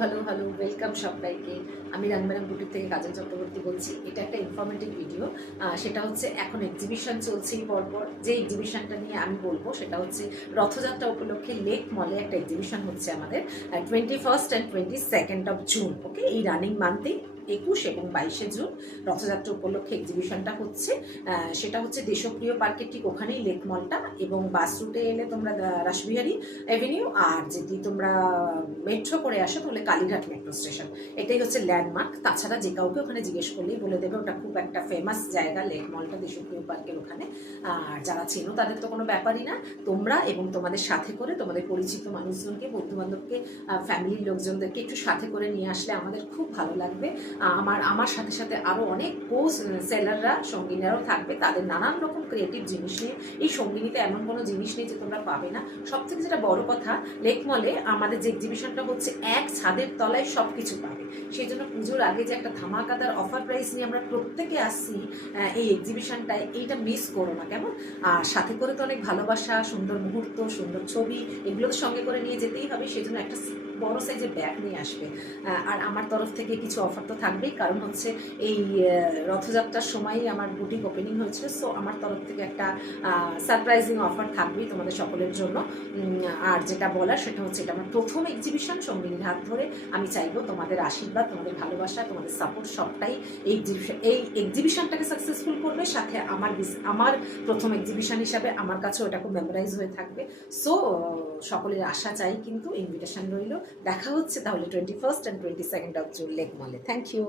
Hello welcome সবাইকে। আমি রানম্যাডাম boutique থেকে কাজল চক্রবর্তী বলছি। এটা একটা ইনফরমেটিভ ভিডিও। সেটা হচ্ছে এখন এক্সিবিশন চলছেই পরপর। যে এক্সিবিশনটা নিয়ে আমি বলবো সেটা হচ্ছে রথযাত্রা উপলক্ষে লেক মলে একটা এক্সিবিশন হচ্ছে আমাদের 21 অ্যান্ড 22 অফ জুন। ওকে, এই রানিং মান্থে 21 এবং 22 জুন রথযাত্রা উপলক্ষে এক্সিবিশনটা হচ্ছে। সেটা হচ্ছে দেশপ্রিয় পার্কের ঠিক ওখানেই লেক মলটা, এবং বাস রুটে এলে তোমরা রাসবিহারী অ্যাভিনিউ, আর যদি তোমরা মেট্রো করে আসো তাহলে কালীঘাট মেট্রো স্টেশন। এটাই হচ্ছে ল্যান্ডমার্ক। তাছাড়া যে কাউকে ওখানে জিজ্ঞেস করলেই বলে দেবে ওটা খুব একটা ফেমাস জায়গা, লেক মলটা দেশপ্রিয় পার্কের ওখানে। আর যারা চেনো তাদের তো কোনো ব্যাপারই না। তোমরা এবং তোমাদের সাথে করে তোমাদের পরিচিত মানুষজনকে, বন্ধু বান্ধবকে, ফ্যামিলির লোকজনদেরকে একটু সাথে করে নিয়ে আসলে আমাদের খুব ভালো লাগবে। আমার সাথে সাথে আরও অনেক সেলাররা, সঙ্গিনীরাও থাকবে। তাদের নানান রকম ক্রিয়েটিভ জিনিস নিয়ে। এই সঙ্গিনীতে এমন কোনো জিনিস নেই যে তোমরা পাবে না। সব থেকে যেটা বড় কথা, লেক মলে আমাদের যে এক্সিবিশনটা হচ্ছে এক ছাদের তলায় সব কিছু পাবে। সেই জন্য পুজোর আগে যে একটা ধামাকাদার অফার প্রাইস নিয়ে আমরা প্রত্যেকে আসছি এই এক্সিবিশনটায়, এইটা মিস করো না কেমন। আর সাথে করে তো অনেক ভালোবাসা, সুন্দর মুহূর্ত, সুন্দর ছবি, এগুলো তো সঙ্গে করে নিয়ে যেতেই হবে। সেই জন্য একটা বড় সাইজের ব্যাগ নিয়ে আসবে। আর আমার তরফ থেকে কিছু অফার তো থাকবেই, কারণ হচ্ছে এই রথযাত্রার সময়ই আমার বুটিক ওপেনিং হয়েছিল। সো আমার তরফ থেকে একটা সারপ্রাইজিং অফার থাকবেই তোমাদের সকলের জন্য। আর যেটা বলার সেটা হচ্ছে এটা আমার প্রথম এক্সিবিশন। সঙ্গিনীর হাত ধরে আমি চাইবো তোমাদের আশীর্বাদ, তোমাদের ভালোবাসা, তোমাদের সাপোর্ট সবটাই এই এক্সিবিশনটাকে সাকসেসফুল করবে। সাথে আমার প্রথম এক্সিবিশন হিসাবে আমার কাছেও এটা খুব মেমোরাইজ হয়ে থাকবে। সো সকলের আশা চাই, কিন্তু ইনভিটেশন রইল। দেখা হচ্ছে তাহলে 21 অ্যান্ড 22 অফ জুন লেক মলে। Thank you.